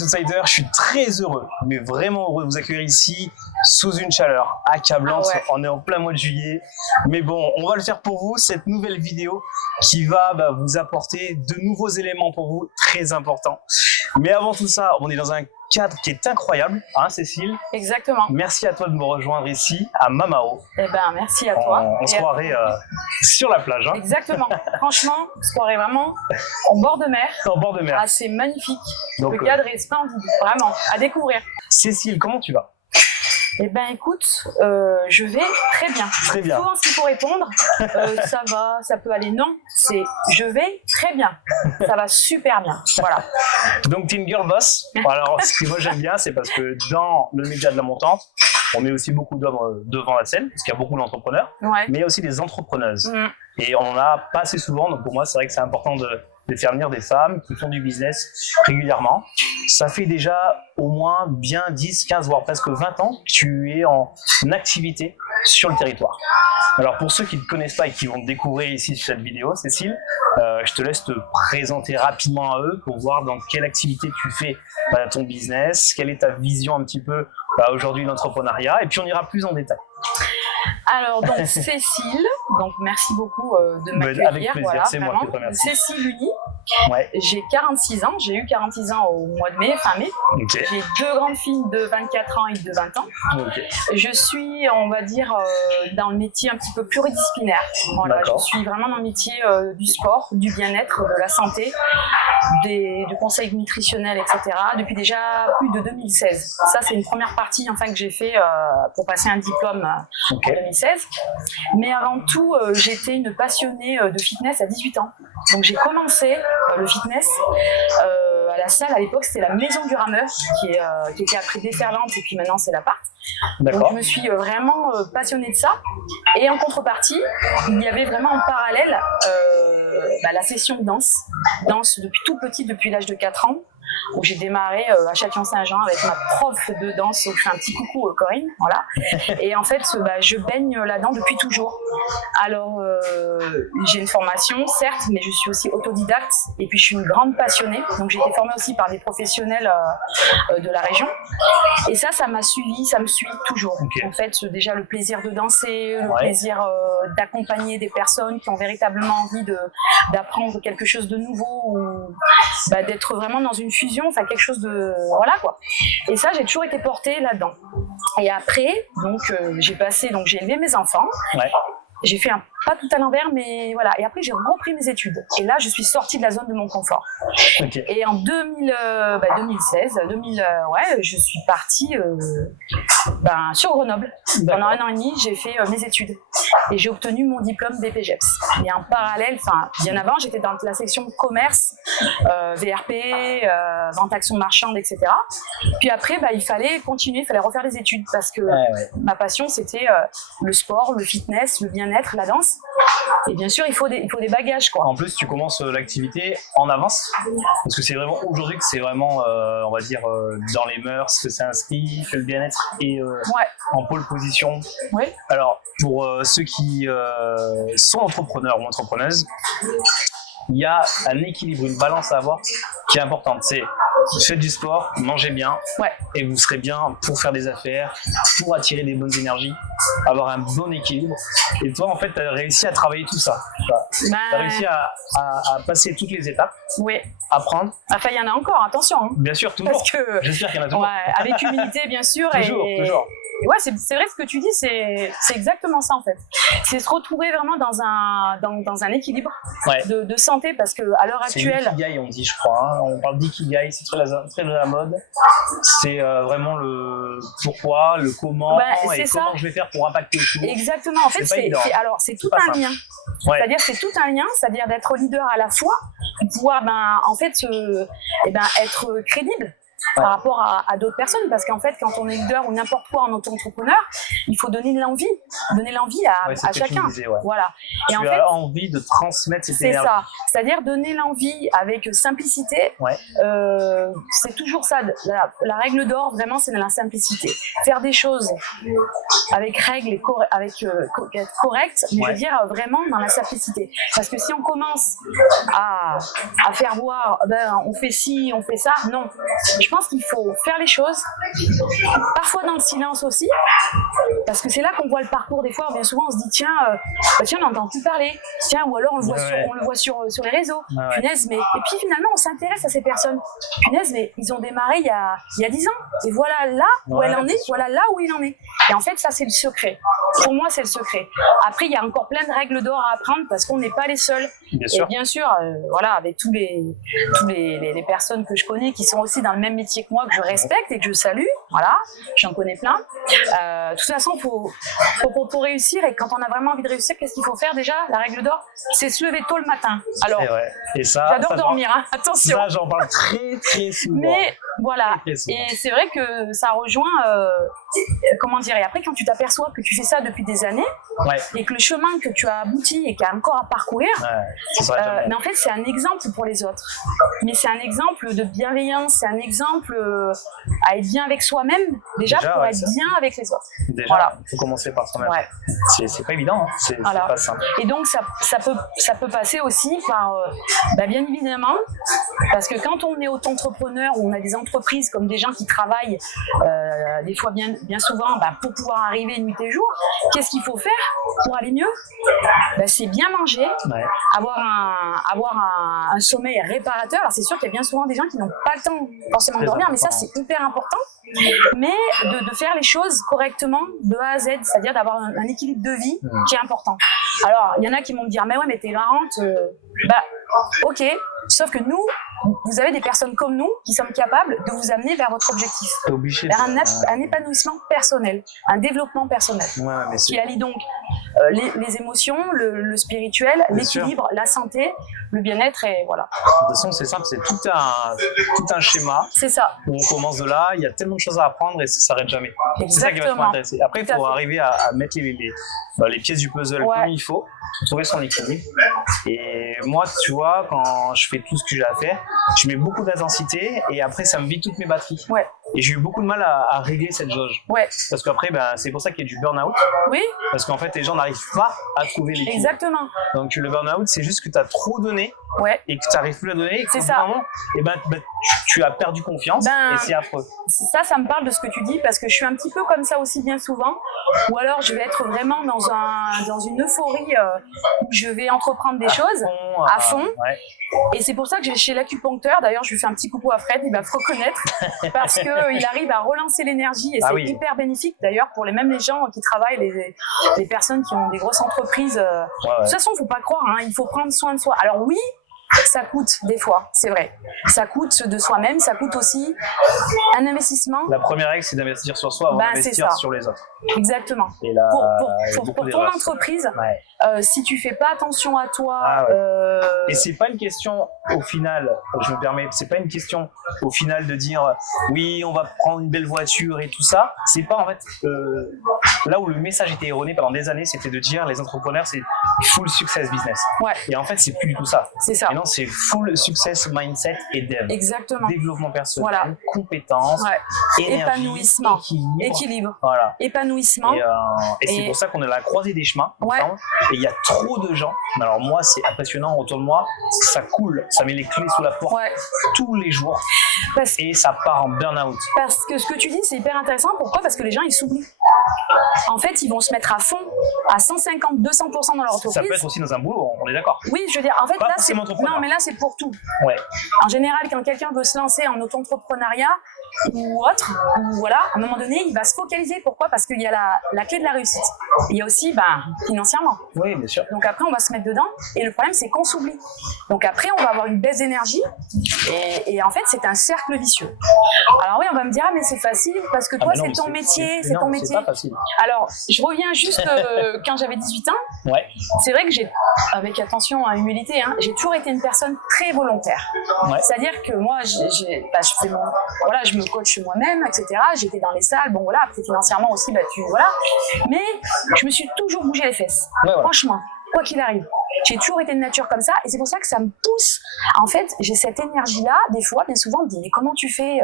les outsiders, je suis très heureux, mais vraiment heureux de vous accueillir ici sous une chaleur accablante. Ah ouais. On est en plein mois de juillet, mais bon, on va le faire pour vous, cette nouvelle vidéo qui va vous apporter de nouveaux éléments pour vous, très importants. Mais avant tout ça, on est dans un cadre qui est incroyable, hein Cécile? Exactement. Merci à toi de me rejoindre ici, à Mamao. Eh ben, merci à toi. On se croirait sur la plage. Hein. Exactement. Franchement, on se croirait vraiment en bord de mer. En bord de mer. Ah, c'est magnifique. Donc, le cadre est splendide, vraiment, à découvrir. Cécile, comment tu vas? Eh ben, écoute, je vais très bien. Très bien. Souvent, s'il faut répondre, ça va, ça peut aller. Non, c'est je vais très bien. Ça va super bien. Voilà. Donc, tu es une girl boss. Alors, ce que moi j'aime bien, c'est parce que dans le média de la montante, on met aussi beaucoup d'hommes devant la scène, parce qu'il y a beaucoup d'entrepreneurs, Ouais. mais il y a aussi des entrepreneuses. Mm. Et on en a pas assez souvent, donc pour moi, c'est vrai que c'est important de faire venir des femmes qui font du business régulièrement. Ça fait déjà au moins bien 10, 15, voire presque 20 ans que tu es en activité sur le territoire. Alors pour ceux qui ne te connaissent pas et qui vont te découvrir ici sur cette vidéo, Cécile, je te laisse te présenter rapidement à eux pour voir dans quelle activité tu fais ton business, quelle est ta vision un petit peu aujourd'hui de l'entrepreneuriat, et puis on ira plus en détail. Alors, donc, Cécile, donc merci beaucoup de m'accueillir. Avec plaisir, voilà, c'est moi vraiment. qui te remercie. Cécile Uni, Ouais. j'ai 46 ans, j'ai eu 46 ans au mois de mai, fin mai. Ok. J'ai deux grandes filles de 24 ans et de 20 ans. Ok. Je suis, on va dire, dans le métier un petit peu pluridisciplinaire. Voilà, je D'accord. suis vraiment dans le métier du sport, du bien-être, de la santé, du conseil nutritionnel, etc. depuis déjà plus de 2016. Ça, c'est une première partie enfin que j'ai fait pour passer un diplôme Ok. en 2016. Mais avant tout, j'étais une passionnée de fitness à 18 ans. Donc j'ai commencé le fitness à la salle. À l'époque, c'était la Maison du Rameur qui était après Déferlante et puis maintenant c'est l'appart. Donc D'accord. je me suis vraiment passionnée de ça. Et en contrepartie, il y avait vraiment en parallèle la session de danse. Danse depuis tout petit, depuis l'âge de 4 ans. Où j'ai démarré à Châtillon-Saint-Jean avec ma prof de danse, où je fais un petit coucou Corinne, voilà. Et en fait, je baigne là-dedans depuis toujours. Alors, j'ai une formation, certes, mais je suis aussi autodidacte, et puis je suis une grande passionnée. Donc, j'ai été formée aussi par des professionnels de la région. Et ça m'a suivi, ça me suit toujours. Okay. En fait, déjà le plaisir de danser, le Ouais. plaisir d'accompagner des personnes qui ont véritablement envie d'apprendre quelque chose de nouveau, ou d'être vraiment dans une fusion, enfin quelque chose de voilà quoi. Et ça, j'ai toujours été portée là-dedans. Et après, donc j'ai élevé mes enfants. Ouais. J'ai fait pas tout à l'envers, mais voilà. Et après, j'ai repris mes études. Et là, je suis sortie de la zone de mon confort. Ok. Et en 2016, je suis partie sur Grenoble. Pendant un an et demi, j'ai fait mes études. Et j'ai obtenu mon diplôme BPGEPS. Et en parallèle, bien avant, j'étais dans la section commerce, VRP, vente action marchande, etc. Puis après, il fallait continuer, il fallait refaire les études. Parce que ma passion, c'était le sport, le fitness, le bien-être, la danse. Et bien sûr, il faut des bagages, quoi. En plus, tu commences l'activité en avance, parce que c'est vraiment aujourd'hui que c'est vraiment, on va dire, dans les mœurs, que c'est inscrit, que le bien-être est en pôle position. Oui. Alors, pour ceux qui sont entrepreneurs ou entrepreneuses, il y a un équilibre, une balance à avoir qui est importante. C'est faites du sport, mangez bien, et vous serez bien pour faire des affaires, pour attirer des bonnes énergies, avoir un bon équilibre. Et toi, en fait, tu as réussi à travailler tout ça. Tu as réussi à passer toutes les étapes, apprendre. Enfin, il y en a encore, attention. Hein. Bien sûr, toujours. Parce que, j'espère qu'il y en a toujours. Avec humilité, bien sûr. Toujours. Ouais, c'est vrai ce que tu dis, c'est exactement ça en fait. C'est se retrouver vraiment dans un équilibre de santé, parce que à l'heure actuelle. C'est l'ikigai, on dit, je crois. Hein. On parle d'ikigai, c'est très de la mode. C'est vraiment le pourquoi, le comment, et comment je vais faire pour impacter autour. Exactement. En fait, c'est tout un lien. C'est-à-dire, c'est tout un lien, c'est-à-dire d'être leader à la fois, pouvoir être crédible. Par rapport à d'autres personnes, parce qu'en fait, quand on est leader ou n'importe quoi en auto-entrepreneur, il faut donner l'envie à chacun. Voilà. Et en fait, envie de transmettre cette énergie. C'est ça. C'est-à-dire donner l'envie avec simplicité. C'est toujours ça. La règle d'or, vraiment, c'est la simplicité. Faire des choses avec règles et être correct, mais je veux dire vraiment dans la simplicité. Parce que si on commence à faire voir, on fait ci, on fait ça, non. Je pense pense qu'il faut faire les choses, parfois dans le silence aussi, parce que c'est là qu'on voit le parcours. Des fois, bien souvent, on se dit tiens, on n'entend plus parler, tiens, ou alors on le voit sur les réseaux. Punaise, mais et puis finalement, on s'intéresse à ces personnes. Punaise, mais ils ont démarré il y a 10 ans, et voilà là où elle en est, voilà là où il en est. Et en fait, ça, c'est le secret. Pour moi, c'est le secret. Après, il y a encore plein de règles d'or à apprendre parce qu'on n'est pas les seuls. Et bien sûr, voilà, avec tous les personnes que je connais qui sont aussi dans le même métier que moi, que je respecte et que je salue, voilà, j'en connais plein. De toute façon, pour réussir, et quand on a vraiment envie de réussir, qu'est-ce qu'il faut faire déjà? La règle d'or, c'est se lever tôt le matin. Alors, et ça, j'adore dormir, hein, attention. Ça, j'en parle très souvent. Mais voilà, et c'est vrai que ça rejoint, comment dire, et après quand tu t'aperçois que tu fais ça depuis des années, et que le chemin que tu as abouti et qu'il y a encore à parcourir, mais en fait c'est un exemple pour les autres. Mais c'est un exemple de bienveillance, c'est un exemple à être bien avec soi-même, déjà pour être bien avec les autres. Déjà, il faut commencer par soi-même. C'est pas évident, hein. C'est pas simple. Et donc ça peut passer aussi par, bien évidemment, parce que quand on est auto-entrepreneur ou on a des entreprises comme des gens qui travaillent des fois bien souvent pour pouvoir arriver nuit et jour, qu'est-ce qu'il faut faire pour aller mieux? C'est bien manger, avoir un sommeil réparateur. Alors c'est sûr qu'il y a bien souvent des gens qui n'ont pas le temps forcément de dormir, mais ça c'est hyper important. Mais de faire les choses correctement de A à Z, c'est-à-dire d'avoir un équilibre de vie qui est important. Alors il y en a qui vont me dire mais ouais mais t'es marrante, ok, sauf que nous, vous avez des personnes comme nous qui sommes capables de vous amener vers votre objectif, vers un épanouissement personnel, un développement personnel, qui allie donc les émotions, le spirituel, l'équilibre, la santé, le bien-être, et voilà. De toute façon, c'est simple, c'est tout un schéma. C'est ça. Où on commence de là, il y a tellement de choses à apprendre et ça s'arrête jamais. Exactement. C'est ça qui va être intéressant. Après, il faut arriver à mettre les pièces du puzzle comme il faut, trouver son équilibre. Et moi, tu vois, quand je fais tout ce que j'ai à faire, je mets beaucoup d'intensité et après, ça me vide toutes mes batteries. Et j'ai eu beaucoup de mal à régler cette jauge. Parce qu'après, c'est pour ça qu'il y a du burn-out. Oui. Parce qu'en fait, les gens n'arrivent pas à trouver l'équilibre. Exactement. Donc, le burn-out, c'est juste que tu as trop donné et que tu n'arrives plus à donner. C'est ça. Tu as perdu confiance et c'est affreux. Ça me parle de ce que tu dis parce que je suis un petit peu comme ça aussi bien souvent. Ou alors, je vais être vraiment dans une euphorie où je vais entreprendre des choses à fond. Et c'est pour ça que j'ai chez l'acupuncteur, d'ailleurs je lui fais un petit coucou à Fred, il va me reconnaître parce qu'il arrive à relancer l'énergie et c'est hyper bénéfique d'ailleurs pour les gens qui travaillent, les personnes qui ont des grosses entreprises. De toute façon, il ne faut pas croire, il faut prendre soin de soi. Alors oui, ça coûte des fois, c'est vrai. Ça coûte de soi-même, ça coûte aussi un investissement. La première règle, c'est d'investir sur soi avant d'investir sur les autres. Exactement. Et là, pour ton entreprise, si tu fais pas attention à toi... Et c'est pas une question au final, je me permets, c'est pas une question au final de dire oui, on va prendre une belle voiture et tout ça. C'est pas en fait là où le message était erroné pendant des années, c'était de dire les entrepreneurs c'est full success business. Et en fait, c'est plus du tout ça. C'est ça. Et non, c'est full success mindset et dev. Exactement. Développement personnel, compétences, énergie, épanouissement, équilibre. Voilà. Épanouissement. Et c'est pour ça qu'on est à la croisée des chemins. Ensemble, et il y a trop de gens. Alors moi, c'est impressionnant autour de moi. Ça coule, ça met les clés sous la porte tous les jours. Et ça part en burn-out. Parce que ce que tu dis, c'est hyper intéressant. Pourquoi? Parce que les gens, ils s'oublient. En fait, ils vont se mettre à fond, à 150, 200% dans leur entreprise. Ça peut être aussi dans un boulot, on est d'accord. Oui, je veux dire, en fait, là, c'est pour tout. En général, quand quelqu'un veut se lancer en auto-entrepreneuriat ou autre, à un moment donné, il va se focaliser. Pourquoi? Parce qu'il y a la clé de la réussite. Il y a aussi, financièrement. Oui, bien sûr. Donc après, on va se mettre dedans. Et le problème, c'est qu'on s'oublie. Donc après, on va avoir une baisse d'énergie. Et en fait, c'est un cercle vicieux. Alors oui, on va me dire, mais c'est facile parce que toi, c'est ton métier. C'est ton métier. C'est pas facile. Alors, je reviens juste quand j'avais 18 ans. C'est vrai que avec attention à humilité, j'ai toujours été une personne très volontaire. C'est-à-dire que moi, je me coach moi-même, etc. J'étais dans les salles, après financièrement aussi, mais je me suis toujours bougé les fesses. Franchement, quoi qu'il arrive. J'ai toujours été de nature comme ça et c'est pour ça que ça me pousse. En fait, j'ai cette énergie-là. Des fois, bien souvent, on me dit mais comment tu fais?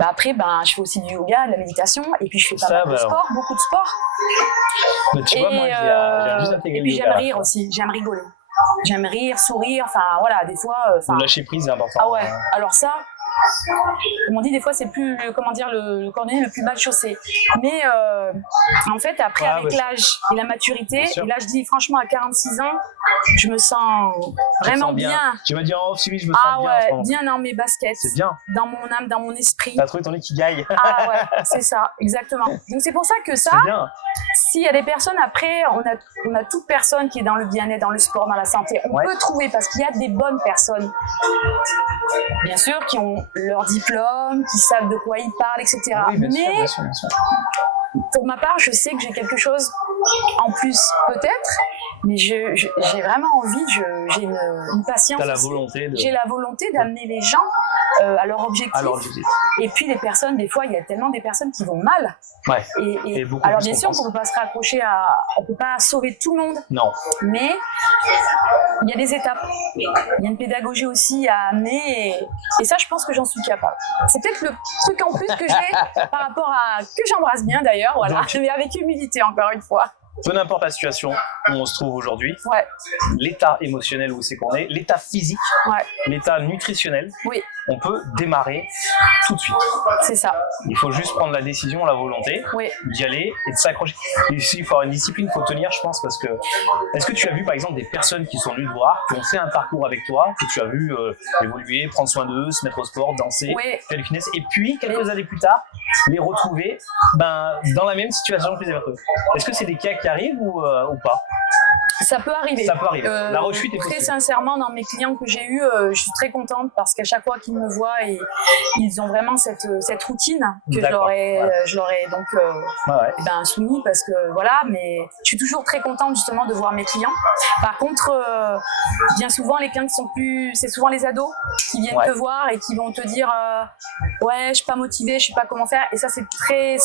Après, je fais aussi du yoga, de la méditation et puis je fais pas mal de sport, beaucoup de sport. Mais tu vois, moi, j'ai juste intégré et puis j'aime rire aussi, j'aime rigoler. J'aime rire, sourire, des fois... lâcher prise, c'est important. Alors ça, Comme on dit, des fois, c'est plus, le cordonnier le plus mal chaussé. Mais en fait, après, avec l'âge et la maturité, et là, je dis franchement, à 46 ans, je me sens vraiment bien. Tu m'as dit en off, je me sens bien. Bien dans mes baskets. C'est bien. Dans mon âme, dans mon esprit. T'as trouvé ton ikigai. Ah ouais, c'est ça, exactement. Donc c'est pour ça que ça, s'il y a des personnes, après, on a toute personne qui est dans le bien-être, dans le sport, dans la santé. On peut trouver, parce qu'il y a des bonnes personnes, bien sûr, qui ont leur diplôme, qui savent de quoi ils parlent, etc. Oui, bien sûr. Pour ma part, je sais que j'ai quelque chose en plus, peut-être, mais j'ai vraiment envie, j'ai une patience. T'as la volonté J'ai la volonté d'amener les gens à leur objectif. Et puis les personnes, des fois, il y a tellement des personnes qui vont mal. Ouais. Et alors bien sûr, on ne peut pas se raccrocher on peut pas sauver tout le monde. Non. Mais il y a des étapes. Il y a une pédagogie aussi à amener. Et ça, je pense que j'en suis capable. C'est peut-être le truc en plus que j'ai par rapport à que j'embrasse bien d'ailleurs. Voilà. Mais avec humilité, encore une fois. Peu importe la situation où on se trouve aujourd'hui, ouais. L'état émotionnel où c'est qu'on est, l'état physique, ouais. L'état nutritionnel, oui. On peut démarrer tout de suite. C'est ça. Il faut juste prendre la décision, la volonté, oui. D'y aller et de s'accrocher. Il faut avoir une discipline, il faut tenir, je pense, parce que... Est-ce que tu as vu, par exemple, des personnes qui sont venues te voir, qui ont fait un parcours avec toi, que tu as vu évoluer, prendre soin d'eux, se mettre au sport, danser, oui. faire du fitness, et puis, quelques années plus tard, les retrouver dans la même situation que les autres. Est-ce que c'est des cas qui arrivent ou pas? Ça peut arriver. Ça peut arriver. La rechute est possible. Très sincèrement, dans mes clients que j'ai eus, je suis très contente parce qu'à chaque fois qu'ils me voient, ils ont vraiment cette routine que je leur ai donc soumis parce que voilà. Mais je suis toujours très contente justement de voir mes clients. Par contre, bien souvent, les clients qui sont c'est souvent les ados qui viennent te voir et qui vont te dire ouais, je suis pas motivée, je sais pas comment faire. Et ça, c'est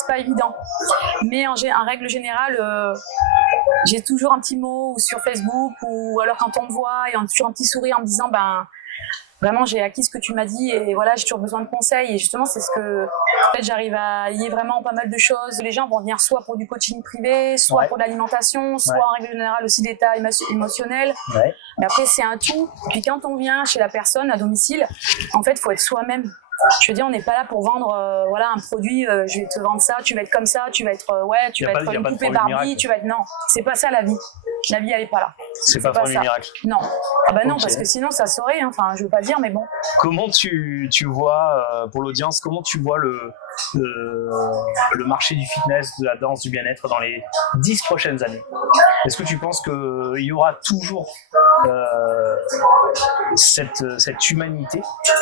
pas évident. Mais en règle générale, j'ai toujours un petit mot sur Facebook ou alors quand on me voit et toujours un petit sourire en me disant vraiment j'ai acquis ce que tu m'as dit et voilà, j'ai toujours besoin de conseils. Et justement, c'est ce que en fait, j'arrive à lier vraiment pas mal de choses. Les gens vont venir soit pour du coaching privé, soit pour de l'alimentation, soit en règle générale aussi d'état émotionnel. Ouais. Mais après, c'est un tout. Et puis quand on vient chez la personne à domicile, en fait, il faut être soi-même. Je veux dire, on n'est pas là pour vendre un produit, je vais te vendre ça, tu vas être comme ça, tu vas être une poupée Barbie, tu vas être... Non, c'est pas ça la vie. La vie, elle est pas là. C'est pas formule miracle. Non. Ah bah non, parce que sinon ça saurait, hein. Enfin, je veux pas dire, mais bon. Comment tu vois, pour l'audience, comment tu vois le marché du fitness, de la danse, du bien-être dans les 10 prochaines années? Est-ce que tu penses qu'il y aura toujours cette humanité,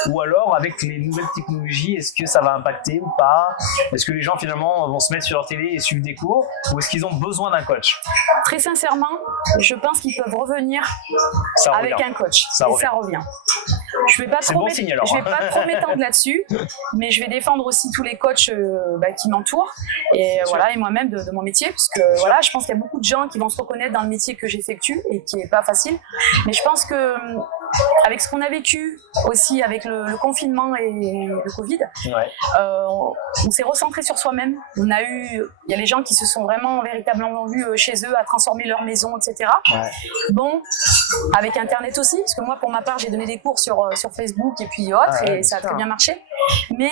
ou alors avec les nouvelles technologies, est-ce que ça va impacter ou pas? Est-ce que les gens finalement vont se mettre sur leur télé et suivre des cours, ou est-ce qu'ils ont besoin d'un coach? Très sincèrement, je pense qu'ils peuvent revenir avec un coach. Ça revient. Je vais pas trop m'étendre là-dessus, mais je vais défendre aussi tous les coachs qui m'entourent et et moi-même de mon métier, parce que je pense qu'il y a beaucoup de gens qui vont se reconnaître dans le métier que j'effectue et qui est pas facile. Mais je pense que avec ce qu'on a vécu aussi avec le confinement et le Covid, on s'est recentré sur soi-même. Il y a les gens qui se sont véritablement vus chez eux à transformer leur maison, etc. Ouais. Bon, avec Internet aussi, parce que moi, pour ma part, j'ai donné des cours sur Facebook et puis autres, et ça a très bien marché. Mais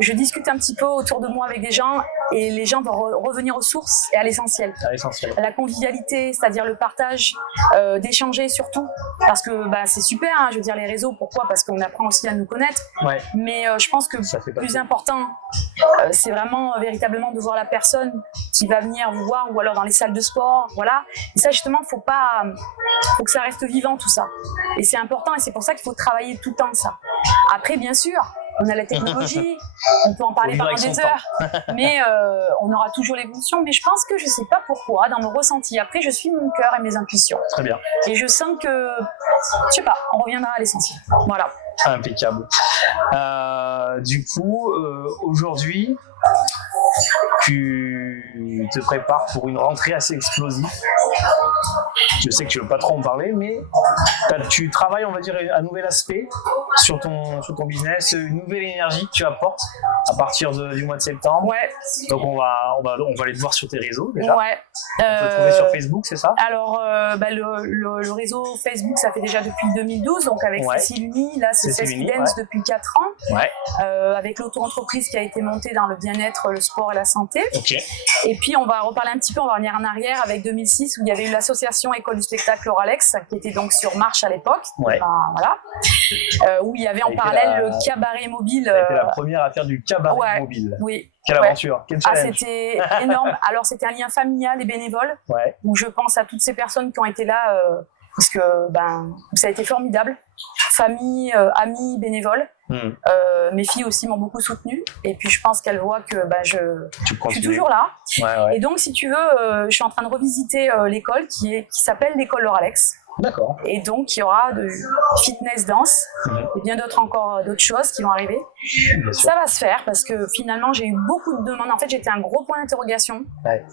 je discute un petit peu autour de moi avec des gens et les gens vont revenir aux sources et à l'essentiel. La convivialité, c'est-à-dire le partage, d'échanger surtout, parce que c'est super, hein, je veux dire les réseaux, pourquoi? Parce qu'on apprend aussi à nous connaître, mais je pense que le plus important, c'est vraiment véritablement de voir la personne qui va venir vous voir, ou alors dans les salles de sport, voilà. Et ça justement, faut que ça reste vivant tout ça. Et c'est important, et c'est pour ça qu'il faut travailler tout le temps ça. Après, bien sûr, on a la technologie, on peut en parler pendant des heures, mais on aura toujours l'évolution. Mais je pense que je sais pas pourquoi, dans mon ressenti, après je suis mon cœur et mes intuitions. Très bien. Et je sens que, je sais pas, on reviendra à l'essentiel. Voilà. Impeccable. Du coup, aujourd'hui, tu te prépares pour une rentrée assez explosive. Je sais que tu ne veux pas trop en parler, mais tu travailles, on va dire, un nouvel aspect sur ton business, une nouvelle énergie que tu apportes. à partir du mois de septembre. Ouais. Donc on va aller te voir sur tes réseaux déjà. Ouais. On peut te trouver sur Facebook, c'est ça? Alors le réseau Facebook, ça fait déjà depuis 2012, donc avec Cécile Uni, là c'est Cécile Dance depuis 4 ans. Ouais. Avec l'auto-entreprise qui a été montée dans le bien-être, le sport et la santé. Ok. Et puis on va reparler un petit peu, on va revenir en arrière avec 2006 où il y avait eu l'association École du spectacle Oralex qui était donc sur marche à l'époque. Ouais. Voilà. Où il y avait en parallèle le cabaret mobile. C'était la première à faire du cabaret mobile. Oui. Quelle aventure, quel challenge. C'était énorme. Alors c'était un lien familial et bénévole. Ouais. Où je pense à toutes ces personnes qui ont été là parce que ça a été formidable. Famille, amis, bénévoles. Mes filles aussi m'ont beaucoup soutenue et puis je pense qu'elles voient que je suis toujours là. Et donc si tu veux, je suis en train de revisiter l'école qui s'appelle l'école Oralex. D'accord. Et donc il y aura de fitness, danse et bien d'autres choses qui vont arriver. Ça va se faire parce que finalement j'ai eu beaucoup de demandes. En fait j'étais un gros point d'interrogation. Ouais.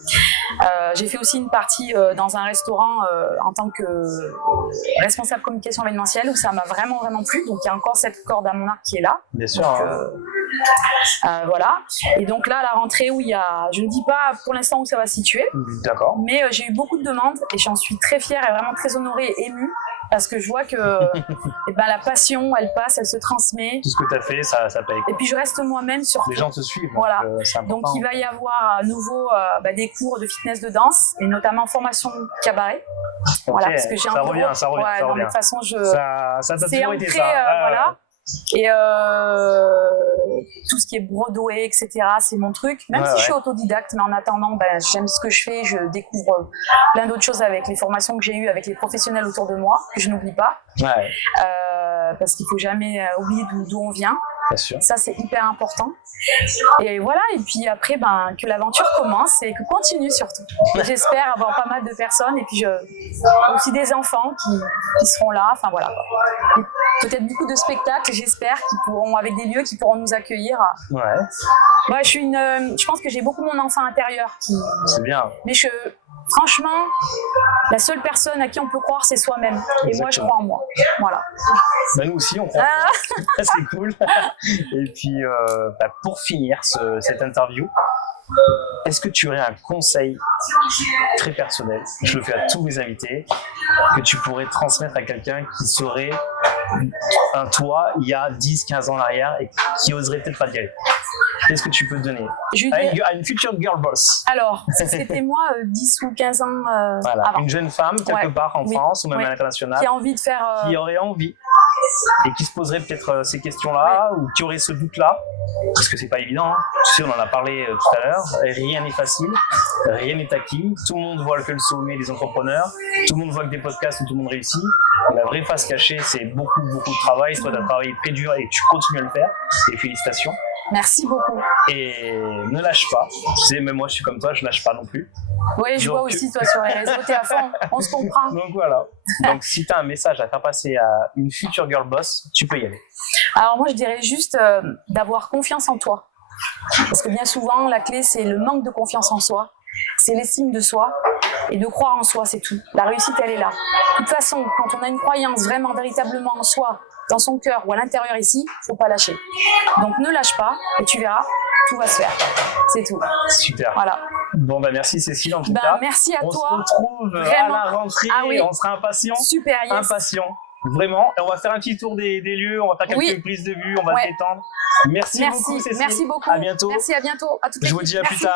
J'ai fait aussi une partie dans un restaurant en tant que responsable communication événementielle où ça m'a vraiment plu. Donc il y a encore cette corde à mon arc qui est là. Bien sûr. Donc, voilà. Et donc là à la rentrée où il y a, je ne dis pas pour l'instant où ça va se situer. D'accord. Mais j'ai eu beaucoup de demandes et j'en suis très fière et vraiment très honorée et émue parce que je vois que la passion elle passe, elle se transmet. Tout ce que tu as fait, ça paye. Et puis je reste moi-même surtout. Les gens te suivent. Voilà. Donc il va y avoir à nouveau des cours de fitness, de danse et notamment formation cabaret. Okay. Voilà, parce que j'ai ça revient. De toute façon, ça t'a toujours été ça. Voilà. Et tout ce qui est Broadway, etc., c'est mon truc. Même si je suis autodidacte, mais en attendant, j'aime ce que je fais. Je découvre plein d'autres choses avec les formations que j'ai eues, avec les professionnels autour de moi, que je n'oublie pas. Parce qu'il ne faut jamais oublier d'où on vient. Bien sûr. Ça, c'est hyper important. Et voilà, et puis après, que l'aventure commence et que continue surtout. Et j'espère avoir pas mal de personnes et puis aussi des enfants qui seront là. Enfin voilà. Et peut-être beaucoup de spectacles, j'espère, avec des lieux qui pourront nous accueillir. Ouais, je pense que j'ai beaucoup mon enfant intérieur C'est bien. Mais franchement, la seule personne à qui on peut croire, c'est soi-même. Et moi, je crois en moi. Voilà. Nous aussi, on croit en toi. C'est cool. Et puis, pour finir cette interview, est-ce que tu aurais un conseil très personnel, je le fais à tous mes invités, que tu pourrais transmettre à quelqu'un qui serait un toi il y a 10-15 ans en arrière et qui oserait peut-être pas y aller? Qu'est-ce que tu peux te donner à une future girl boss? Alors, c'était moi 10 ou 15 ans avant. Une jeune femme quelque part en France ou même à l'international qui a envie de faire... qui aurait envie et qui se poserait peut-être ces questions-là ou qui aurait ce doute-là, parce que c'est pas évident, hein. Tu sais, on en a parlé tout à l'heure, rien n'est facile, rien n'est acquis, tout le monde voit que le sommet des entrepreneurs, tout le monde voit que des podcasts où tout le monde réussit. La vraie face cachée, c'est beaucoup de travail. Toi, tu as travaillé très dur et tu continues à le faire, et félicitations. Merci beaucoup. Et ne lâche pas. Tu sais, même moi, je suis comme toi, je lâche pas non plus. Oui, je vois aussi, toi, sur les réseaux, t'es à fond, on se comprend. Donc voilà. Donc si tu as un message à faire passer à une future girl boss, tu peux y aller. Alors moi, je dirais juste d'avoir confiance en toi. Parce que bien souvent, la clé, c'est le manque de confiance en soi. C'est l'estime de soi et de croire en soi, c'est tout. La réussite, elle est là. De toute façon, quand on a une croyance vraiment, véritablement en soi, dans son cœur ou à l'intérieur ici, faut pas lâcher. Donc ne lâche pas et tu verras, tout va se faire. C'est tout. Super. Voilà. Bon, merci Cécile en tout cas. Merci à toi. On se retrouve vraiment à la rentrée, on sera impatients. Super, yes. Impatients. Vraiment. Et on va faire un petit tour des lieux, on va faire quelques prises de vue, on va se détendre. Merci beaucoup Cécile. Merci beaucoup. À bientôt. Merci, à bientôt. À toute Je vous dis à plus tard.